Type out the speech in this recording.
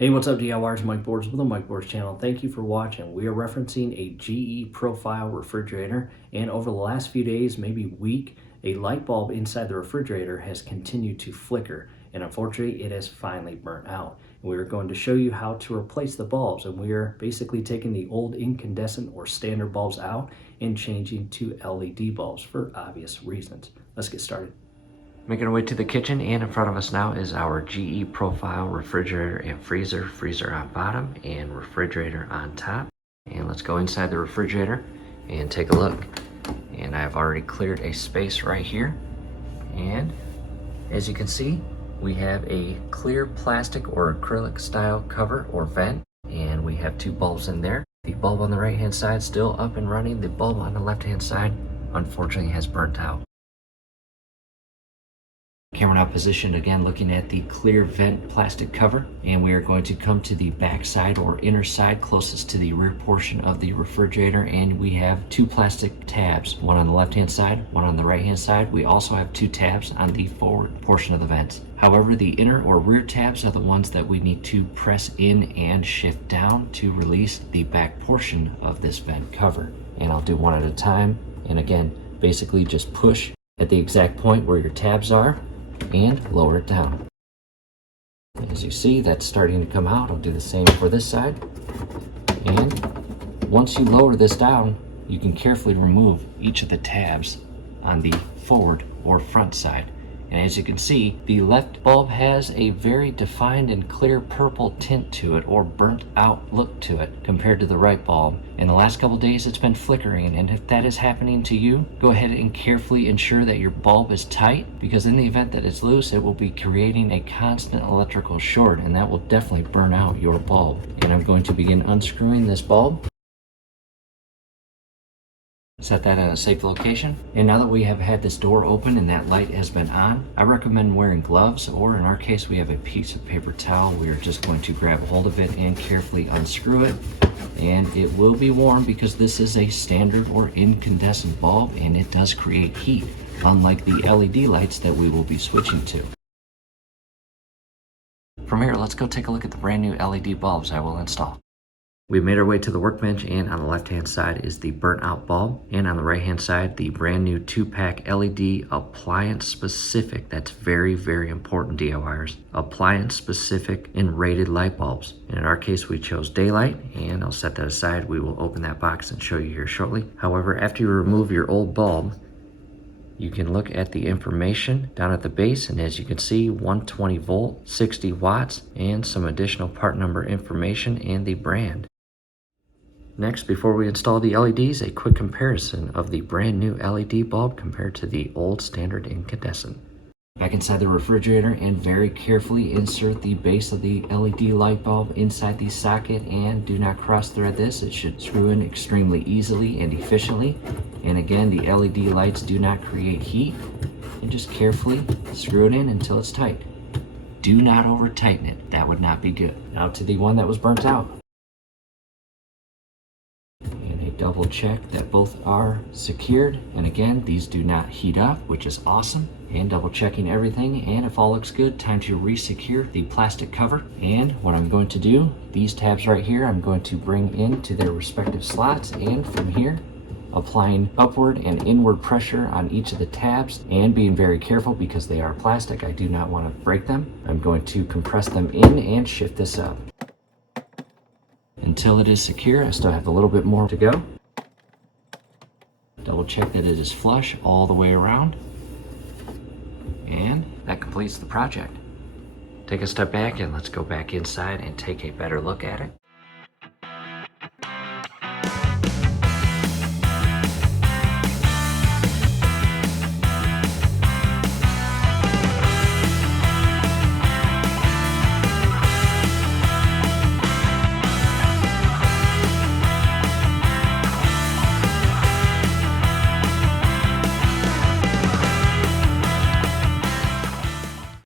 Hey, what's up, DIYers? Mike Boards with the Mike Boards channel. Thank you for watching. We are referencing a GE profile refrigerator, and over the last few days, maybe week, a light bulb inside the refrigerator has continued to flicker, and unfortunately, it has finally burnt out. And we are going to show you how to replace the bulbs, and we are basically taking the old incandescent or standard bulbs out and changing to LED bulbs for obvious reasons. Let's get started. Making our way to the kitchen, and in front of us now is our GE profile refrigerator and freezer. Freezer on bottom and refrigerator on top. And let's go inside the refrigerator and take a look. And I've already cleared a space right here. And as you can see, we have a clear plastic or acrylic style cover or vent. And we have two bulbs in there. The bulb on the right hand side still up and running. The bulb on the left hand side unfortunately has burnt out. Camera now positioned again, looking at the clear vent plastic cover, and we are going to come to the back side or inner side closest to the rear portion of the refrigerator, and we have two plastic tabs, one on the left hand side, one on the right hand side. We also have two tabs on the forward portion of the vents. However, the inner or rear tabs are the ones that we need to press in and shift down to release the back portion of this vent cover. And I'll do one at a time, and again, basically just push at the exact point where your tabs are and lower it down. As you see, that's starting to come out. I'll do the same for this side. And once you lower this down, you can carefully remove each of the tabs on the forward or front side. And as you can see, the left bulb has a very defined and clear purple tint to it, or burnt out look to it, compared to the right bulb. In the last couple days, it's been flickering, and if that is happening to you, go ahead and carefully ensure that your bulb is tight, because in the event that it's loose, it will be creating a constant electrical short, and that will definitely burn out your bulb. And I'm going to begin unscrewing this bulb. Set that in a safe location. And now that we have had this door open and that light has been on, I recommend wearing gloves, or in our case, we have a piece of paper towel. We are just going to grab hold of it and carefully unscrew it. And it will be warm because this is a standard or incandescent bulb, and it does create heat, unlike the LED lights that we will be switching to. From here, let's go take a look at the brand new LED bulbs I will install. We've made our way to the workbench, and on the left hand side is the burnt out bulb, and on the right hand side the brand new 2-pack LED appliance specific, that's very important, DIYers, appliance specific and rated light bulbs. And in our case, we chose daylight, and I'll set that aside. We will open that box and show you here shortly. However, after you remove your old bulb, you can look at the information down at the base, and as you can see, 120 volt, 60 watts, and some additional part number information and the brand. Next, before we install the LEDs, a quick comparison of the brand new LED bulb compared to the old standard incandescent. Back inside the refrigerator, and very carefully insert the base of the LED light bulb inside the socket, and do not cross thread this. It should screw in extremely easily and efficiently. And again, the LED lights do not create heat, and just carefully screw it in until it's tight. Do not over tighten it, that would not be good. Now to the one that was burnt out. Double check that both are secured, and again, these do not heat up, which is awesome. And double checking everything, and if all looks good, time to re-secure the plastic cover. And what I'm going to do, these tabs right here, I'm going to bring into their respective slots, and from here, applying upward and inward pressure on each of the tabs, and being very careful because they are plastic. I do not want to break them. I'm going to compress them in and shift this up until it is secure. I still have a little bit more to go. Double check that it is flush all the way around. And that completes the project. Take a step back and let's go back inside and take a better look at it.